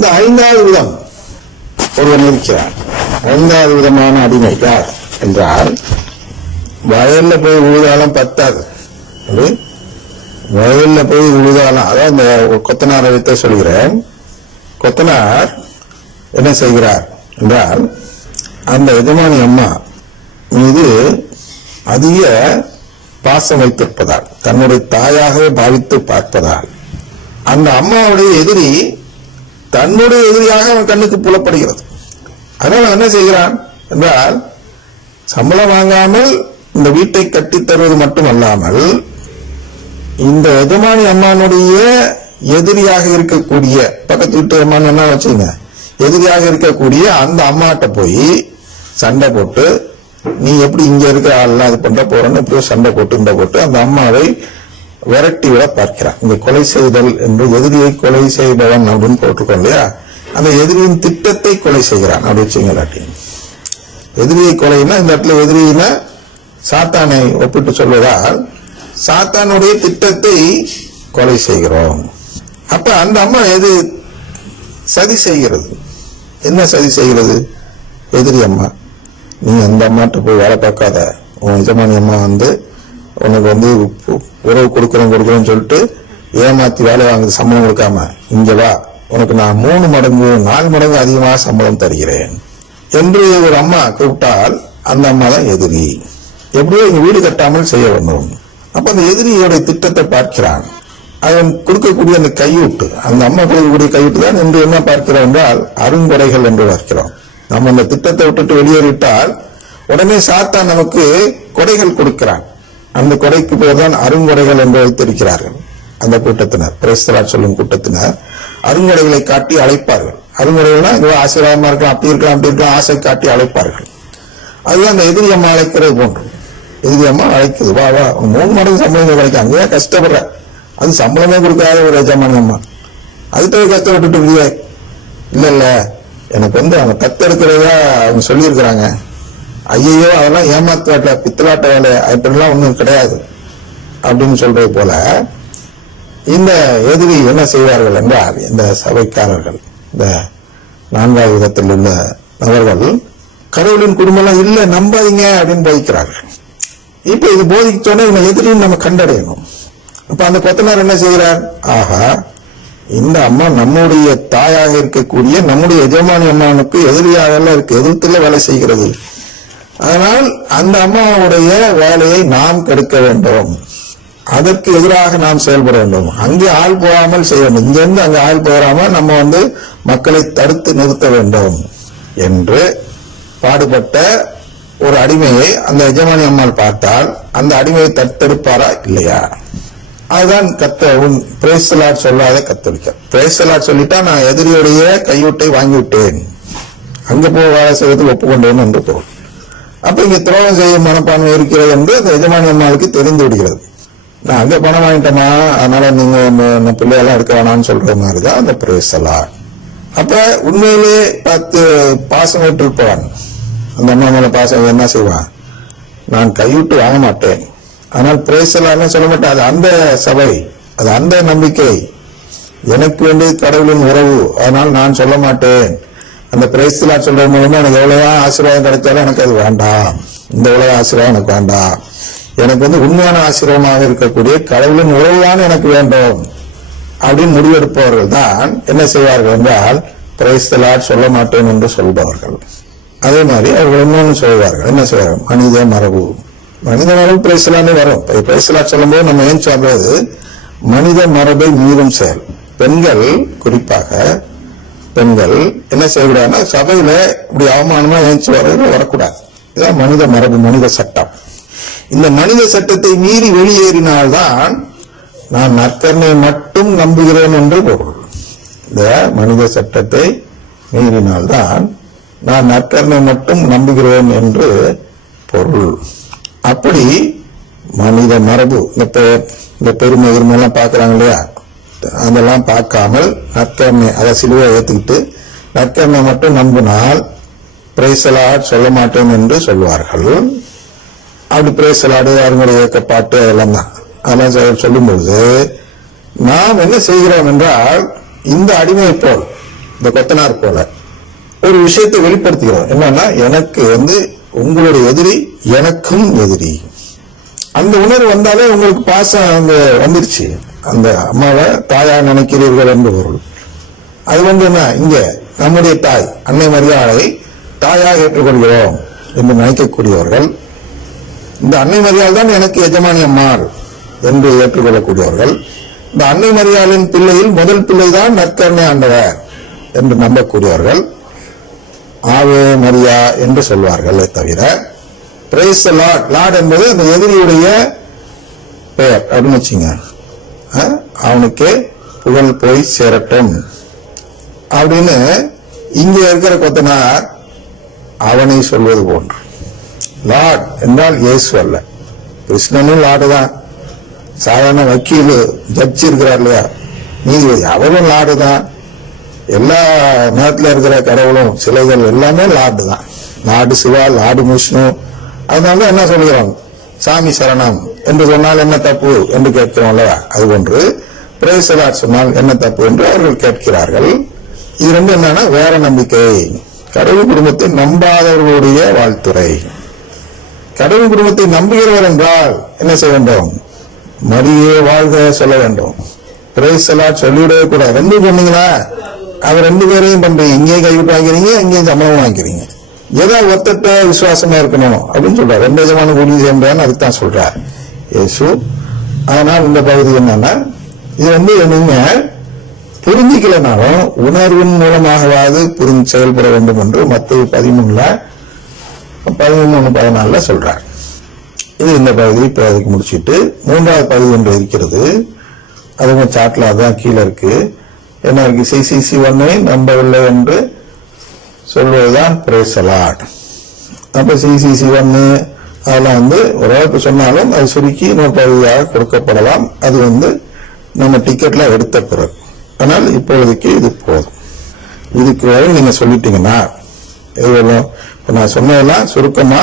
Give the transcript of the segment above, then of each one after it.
இந்த ஐந்தாவது விதம் ஒருவன் இருக்கிறார். ஐந்தாவது விதமான அடிமை யார் என்றால், வயல்ல போய் உழுதாலும் பத்தாது, வயல்ல போய் உழுதாலும். அதான் இந்த கொத்தனாரை வைத்த சொல்கிறேன். கொத்தனார் என்ன செய்கிறார் என்றால், அந்த எஜமானி அம்மா மீது அதிக பாசம் வைத்திருப்பதால், தன்னுடைய தாயாகவே பாவித்து பார்ப்பதால், அந்த அம்மாவுடைய எதிரி தன்னுடைய எதிரியாக அவன் கண்ணுக்கு புலப்படுகிறது. அதனால என்ன செய்கிறான் என்றால், சம்பளம் வாங்காமல் இந்த வீட்டை கட்டித் தருவது மட்டுமல்லாமல், இந்த எஜமானி அம்மானுடைய எதிரியாக இருக்கக்கூடிய, பக்கத்து வீட்டு அம்மான்னு என்ன வச்சுங்க, எதிரியாக இருக்கக்கூடிய அந்த அம்மாட்ட போய் சண்டை போட்டு, நீ எப்படி இங்க இருக்கிற ஆள்லாம் இது பண்ற போறன்னு இப்படி சண்டை போட்டு அந்த அம்மாவை விரட்டி விட பார்க்கிறான். இந்த கொலை செய்தல் என்று எதிரியை கொலை செய்பவன் அப்படின்னு போட்டிருக்கோம் இல்லையா, அந்த எதிரியின் திட்டத்தை கொலை செய்கிறான் அப்படி வச்சுங்களாட்டி. எதிரியை கொலைன்னா இந்த இடத்துல எதிரியின சாத்தானை ஒப்பிட்டு சொல்வதால், சாத்தானுடைய திட்டத்தை கொலை செய்கிறோம். அப்ப அந்த அம்மா எது சதி செய்கிறது? என்ன சதி செய்கிறது? எதிரி அம்மா, நீ அந்த அம்மாட்ட போய் வேலை பார்க்காத, உன் எஜமானி அம்மா உனக்கு உறவு கொடுக்குறோன்னு சொல்லிட்டு ஏமாத்தி வேலை வாங்குது, சம்பளம் கொடுக்காம இங்க வா, உனக்கு நான் 3 மடங்கு 4 மடங்கு அதிகமாக சம்பளம் தருகிறேன் என்று ஒரு அம்மா கூப்பிட்டால் அந்த அம்மா தான் எதிரி. எப்படியோ இங்க வீடு கட்டாமல் செய்ய வேண்டும். அப்ப அந்த எதிரியோட திட்டத்தை பார்க்கிறான். அவன் கொடுக்கக்கூடிய அந்த கையூட்டு, அந்த அம்மா கொடுக்கக்கூடிய கையூட்டு தான் என்று என்ன பார்க்கிறோம் என்றால் அருங்கொடைகள் என்று பார்க்கிறோம். நம்ம அந்த திட்டத்தை விட்டுட்டு வெளியேறிட்டால் உடனே சாத்தான் நமக்கு கொடைகள் கொடுக்கிறான். அந்த கொடைக்கு பேர் தான் அருங்கொடைகள் என்று வைத்திருக்கிறார்கள் அந்த கூட்டத்தினர். பிரேஸ்தலா சொல்லும் கூட்டத்தினர் அருங்கொடைகளை காட்டி அழைப்பார்கள். அருங்கொடைகள்னா இது ஆசீர்வாதமா இருக்கலாம், அப்படி இருக்கலாம், அப்படி இருக்கலாம், ஆசை காட்டி அழைப்பார்கள். அதுதான் அந்த எதிரி அம்மா அழைக்கிறது போன்று. எதிரி அம்மா அழைக்குது, வா வா 3 மடங்கு சம்பளம் கிடைக்கும், அங்கேயே கஷ்டப்படுற, அது சம்பளமே கொடுக்காத ஒரு எஜமானி அம்மா, அதுக்கு கஷ்டப்பட்டுட்டு இல்லையே. இல்ல எனக்கு அவங்க கத்தெடுக்கிறதா அவங்க சொல்லியிருக்கிறாங்க. ஐயோ அதெல்லாம் ஏமாத்து வேட்டை, பித்தலாட்ட வேலை, அப்படிலாம் ஒண்ணும் கிடையாது அப்படின்னு சொல்றது போல இந்த எதிரி என்ன செய்வார்கள் என்றால், இந்த சபைக்காரர்கள், இந்த 4வது விதத்தில் உள்ள நபர்கள் கடவுளின் குடும்பம் இல்ல நம்பாதீங்க அப்படின்னு போதிக்கிறார்கள். இப்ப இது போதிச்சோன்னே இந்த எதிரின்னு நம்ம கண்டடையணும். அப்ப அந்த கொத்தனார் என்ன செய்கிறார், ஆஹா இந்த அம்மா நம்முடைய தாயாக இருக்கக்கூடிய நம்முடைய எஜமானி அம்மானுக்கு எதிரியாக இருக்கு, எதிர்த்துல வேலை செய்கிறது. அதனால் அந்த அம்மாவுடைய வேலையை நாம் கெடுக்க வேண்டும், அதற்கு எதிராக நாம் செயல்பட வேண்டும். அங்கே ஆள் போகாமல் செய்ய வேண்டும், இங்கிருந்து அங்கே ஆள் போகாம நம்ம மக்களை தடுத்து நிறுத்த வேண்டும் என்று பாடுபட்ட ஒரு அடிமையை அந்த எஜமானி அம்மாள் பார்த்தால் அந்த அடிமையை தடுத்தெடுப்பாரா இல்லையா? அதுதான் பிரேசலாட் சொல்லாத கத்தோலிக்க. பிரேசலாட் சொல்லிட்டா நான் எதிரியுடைய கையூட்டை வாங்கிவிட்டேன், அங்க போய் வேலை செய்வதில் ஒப்புக்கொண்டேன் என்று பொருள். அப்ப இங்க துரோகம் செய்யும் மனப்பான்மை இருக்கிறது என்று அந்த எஜமானி அம்மாவுக்கு தெரிந்து விடுகிறது. நான் அங்க பணம் வாங்கிட்டேனா, அதனால நீங்க பிள்ளையெல்லாம் எடுக்க வேணாம்னு சொல்ற மாதிரிதான் அந்த பிரேசலாட். அப்ப உண்மையிலே பார்த்து பாசம் விட்டிருப்பான் அந்த அம்மா மேல பாசம் என்ன செய்வான், நான் கையூட்டு வாங்க மாட்டேன், ஆனால் பிரேசலான்னு சொல்ல மாட்டேன், அது அந்த சபை, அது அந்த நம்பிக்கை, எனக்கு வேண்டியது கடவுளின் உறவு, அதனால் நான் சொல்ல மாட்டேன். அந்த பிரேசலா சொல்றது மூலமா எனக்கு எவ்வளவுதான் ஆசீர்வாதம் கிடைச்சாலும் எனக்கு அது வேண்டாம், இந்த உலக ஆசீர்வாதம் எனக்கு வேண்டாம், எனக்கு உண்மையான ஆசீர்வாதமாக இருக்கக்கூடிய கடவுளின் உறவுதான் எனக்கு வேண்டும் அப்படின்னு முடிவெடுப்பவர்கள் தான் என்ன செய்வார்கள் என்றால் பிரேசலா சொல்ல மாட்டேன் என்று சொல்பவர்கள். அதே மாதிரி அவர்கள் இன்னொன்னு சொல்வார்கள், என்ன செய்வார்கள், மனித மரபு. மனித மரபு பிரேசலான்னு வரும். பிரேசலா சொல்லும் போது நம்ம ஏன் சொல்றது, மனித மரபை மீறும் செயல். பெண்கள், குறிப்பாக பெண்கள் என்ன செய்யக்கூடாதுன்னா சபையில இப்படி அவமானமா ஏஞ்சி வரக்கூடாது. இதுதான் மனித மரபு, மனித சட்டம். இந்த மனித சட்டத்தை மீறி வெளியேறினால்தான் நான் நற்கருணை மட்டும் நம்புகிறேன் என்று பொருள். இந்த மனித சட்டத்தை மீறினால்தான் நான் நற்கருணை மட்டும் நம்புகிறேன் என்று பொருள். அப்படி மனித மரபு, இந்த பெருமை எல்லாம் பாக்குறாங்க இல்லையா, அதெல்லாம் பார்க்காமல் நற்கருணை, அதை சிலுவை ஏத்துக்கிட்டு நற்கருணை மட்டும் நம்பினால் பிரேசலாட் சொல்ல மாட்டேன் என்று சொல்வார்கள். அப்படி பிரேசலாடு, அருங்களுடைய இயக்க பாட்டு அதெல்லாம் தான், அதெல்லாம் சொல்லும் பொழுது நாம் என்ன செய்கிறோம் என்றால் இந்த அடிமை போல் இந்த கொத்தனார் போல ஒரு விஷயத்தை வெளிப்படுத்துகிறோம். என்னன்னா, எனக்கு உங்களுடைய எதிரி எனக்கும் எதிரி. அந்த உணர்வு வந்தாலே உங்களுக்கு பாசம் அங்க வந்துருச்சு. அந்த அம்மாவை தாயா நினைக்கிறீர்கள் என்று பொருள். அது என்ன, இங்க நம்முடைய தாய் அன்னை மரியாதை தாயாக ஏற்றுக்கொள்கிறோம் என்று நினைக்கக்கூடியவர்கள், இந்த அன்னை மரியாதை தான் எனக்கு எஜமானி அம்மாள் என்று ஏற்றுக்கொள்ளக்கூடியவர்கள், இந்த அன்னை மரியாதையின் பிள்ளையில் முதல் பிள்ளைதான் நற்கருணை ஆண்டவர் என்று நம்பக்கூடியவர்கள் ஆவே மரியா என்று சொல்வார்களே தவிர, பிரைஸ் தி லார்ட், லார்ட் என்பது அந்த எதிரியுடைய பெயர் அப்படின்னு வச்சுங்க. அவனுக்கே புகழ் போய் சேரட்டும் அப்படின்னு இங்க இருக்கிற கொத்தனார் அவனை சொல்வது போன்று. லார்ட் என்றால் இயேசு அல்ல, கிருஷ்ணனும் லார்டு தான். சாதாரண வக்கீல் ஜட்ஜி இருக்கிறார் இல்லையா, நீதிபதி, அவரும் லார்டு தான். எல்லா நேரத்தில் இருக்கிற கடவுளும் சிலைகள் எல்லாமே லார்டு தான். Lord Shiva, lord Vishnu. அதனால என்ன சொல்கிறோம், சாமி சரணம் என்று சொன்னால் என்ன தப்பு என்று கேட்கிறோம் அல்லவா, அது போன்று பிரைஸ் தி லார்ட் சொன்னால் என்ன தப்பு என்று அவர்கள் கேட்கிறார்கள். இது ரெண்டு என்னன்னா வேற நம்பிக்கை. கடவுள் குடும்பத்தை நம்பாதவர்களுடைய வாழ்த்துறை. கடவுள் குடும்பத்தை நம்புகிறவர் என்றால் என்ன செய்ய வேண்டும், மரியே வாழ்க சொல்ல வேண்டும். பிரைஸ் தி லார்ட் சொல்லிவிடவே கூட. ரெண்டு பண்ணீங்களா, அவர் ரெண்டு பேரையும் பண்றீங்க, இங்கேயும் கைவிட்டு வாங்கிறீங்க, இங்கேயும் சம்பளம் வாங்கிக்கிறீங்க. ஏதாவது ஒத்தட்ட விசுவாசமா இருக்கணும் அப்படின்னு சொல்றாரு. ரெண்டு விதமான ஊழியம் செய்யறான்னு அதுதான் சொல்றார் இயேசு. அதனால் இந்த பகுதி என்னன்னா, இது நீங்க புரிஞ்சிக்கலனாலும் உணர்வின் மூலமாகவாது புரிஞ்சு செயல்பட வேண்டும் என்று மத்தேயு 13:14 சொல்றார். இது இந்த பகுதி இப்ப அதுக்கு முடிச்சுட்டு மூன்றாவது பகுதி ஒன்று இருக்கிறது. அதுவும் சாட்ல அதான் கீழே இருக்கு. என்ன இருக்கு, சிசிசி 1 நம்பவில்லை என்று சொல்வதுதான் பிரைஸ் தி லார்ட். அப்ப சிசிசி 1 அதெல்லாம் ஒரு வாய்ப்பு சொன்னாலும் அது சுருக்கி இன்னொரு பகுதியாக கொடுக்கப்படலாம். அது நம்ம டிக்கெட்ல எடுத்த பிறகு. ஆனால் இப்பொழுதுக்கு இது போதும். இதுக்கு நீங்க சொல்லிட்டீங்கன்னா நான் சொன்னதெல்லாம் சுருக்கமா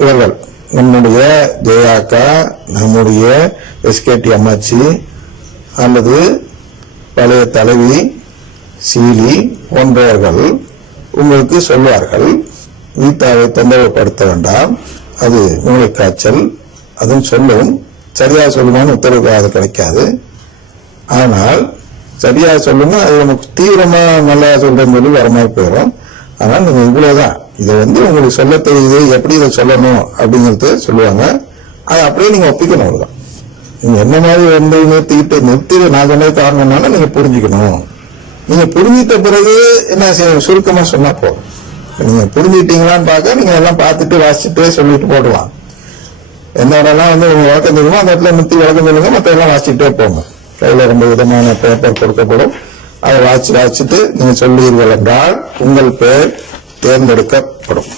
இவர்கள் நம்முடைய ஜெயாக்கா, நம்முடைய எஸ்கேடி அம்மாச்சி அல்லது பழைய தலைவி சீலி போன்றவர்கள் உங்களுக்கு சொல்வார்கள், வீட்டாவை தொந்தரவுப்படுத்த வேண்டாம், அது மூளை காய்ச்சல், அதுவும் சொல்லும். சரியா சொல்லுமான்னு உத்தரவு அது கிடைக்காது. ஆனால் சரியா சொல்லுங்க, அது நமக்கு தீவிரமா நல்லா சொல்றேன்னு சொல்லி வர மாதிரி போயிடும். ஆனால் நீங்க இவ்வளவுதான், இதை உங்களுக்கு சொல்ல தெரியுது, எப்படி இதை சொல்லணும் அப்படிங்கிறது சொல்லுவாங்க. அதை அப்படியே நீங்க ஒப்பிக்கணும். அவ்வளவுதான். நீங்க என்ன மாதிரி நிறுத்தி நான் சொன்னது காரணம்னால நீங்க புரிஞ்சுக்கணும். நீங்க புரிஞ்சிட்ட பிறகு என்ன செய்யணும், சுருக்கமா சொன்னா போதும். நீங்க புரிஞ்சுட்டீங்களான்னு பார்க்க நீங்க எல்லாம் பார்த்துட்டு வாசிச்சுட்டு சொல்லிட்டு போடலாம். எந்த இடம்லாம் உங்க வழக்கம் தெரியுமோ அந்த இடத்துல நிறுத்தி வழக்கம் சொல்லுங்க, மற்ற எல்லாம் வாசிச்சுட்டே போங்க. கையில 2 விதமான பேப்பர் கொடுக்கப்படும். அதை வாசிச்சுட்டு நீங்க சொல்லுவீர்கள் என்றால் உங்கள் பெயர் தேர்ந்தெடுக்கப்படும்.